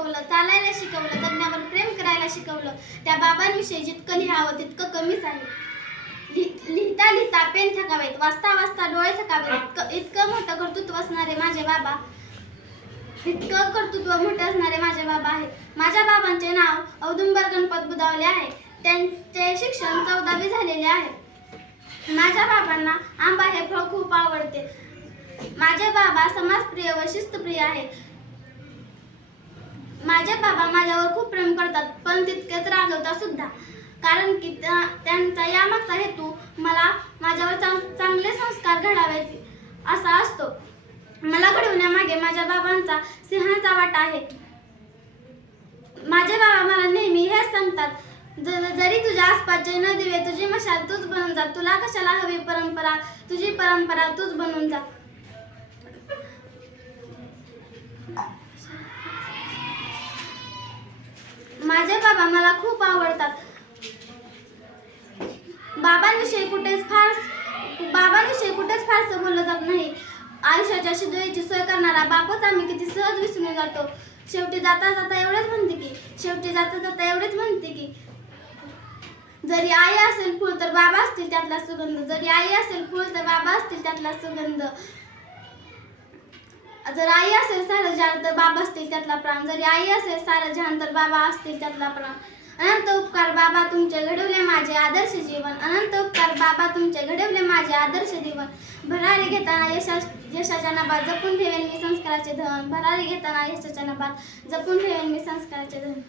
शिकवलं, चालायला शिकवलं, जगण्यावर प्रेम करायला शिकवलं. त्या बाबांविषयी जितकं लिहावं तितकं कमीच आहे. लिहिता लिहिता पेन थकावेत, वाचता वाचता डोळे थकावेत. इतकं मोठं कर्तृत्व असणारे माझे बाबा, इतकं कर्तृत्व मोठं असणारे माझे बाबा आहेत. माझ्या बाबांचे नाव औदुंबर गणपत बुदावले आहे. त्यांचे शिक्षण 14वी झालेले आहे. माझ्या बाबांना आंबा हे फळ खूप आवडते. माझे बाबा समाजप्रिय व शिस्तप्रिय आहेत. माझे बाबा माझ्यावर खूप प्रेम करतात, पण तितकेच रागवतात सुद्धा. कारण की त्यांचा यामागचा हेतू मला माझ्यावर चांगले संस्कार घडावेत असा असतो. मला घडवण्यामागे माझ्या बाबांचा सिंहाचा वाटा आहे. माझे बाबा मला नेहमी हेच सांगतात, जरी तुझ्या आसपासचे न दिवे तुझी मशाल तूच बनून जा. तुला कशाला हवी परंपरा, तुझी परंपरा तूच बनून जा. माझे बाबा मला खूप आवडतात. बाबांविषयी कुठेच फारसं बोललं जात नाही. आयुष्याच्या शिदोरीची सोय करणारा बापच आम्ही किती सहज विसरून जातो. शेवटी जाता जाता एवढेच म्हणते की जरी आई असेल फूल तर बाबा असतील त्यातला सुगंध. जरी आई असेल फूल तर बाबा असतील त्यातला सुगंध. जर आई असेल सारं जहान तर बाबा असतील त्यातला प्राण. जरी आई असेल सारं जहान तर बाबा असतील त्यातला प्राण. अनंत उपकार बाबा तुमचे घडवले माझे आदर्श जीवन. अनंत उपकार बाबा तुमचे घडवले माझे आदर्श जीवन. भरारी घेताना यशाच्या नभात जपून ठेवेन मी संस्काराचे धन. भरारी घेताना यशाच्या नभात जपून ठेवेन मी संस्काराचे धन.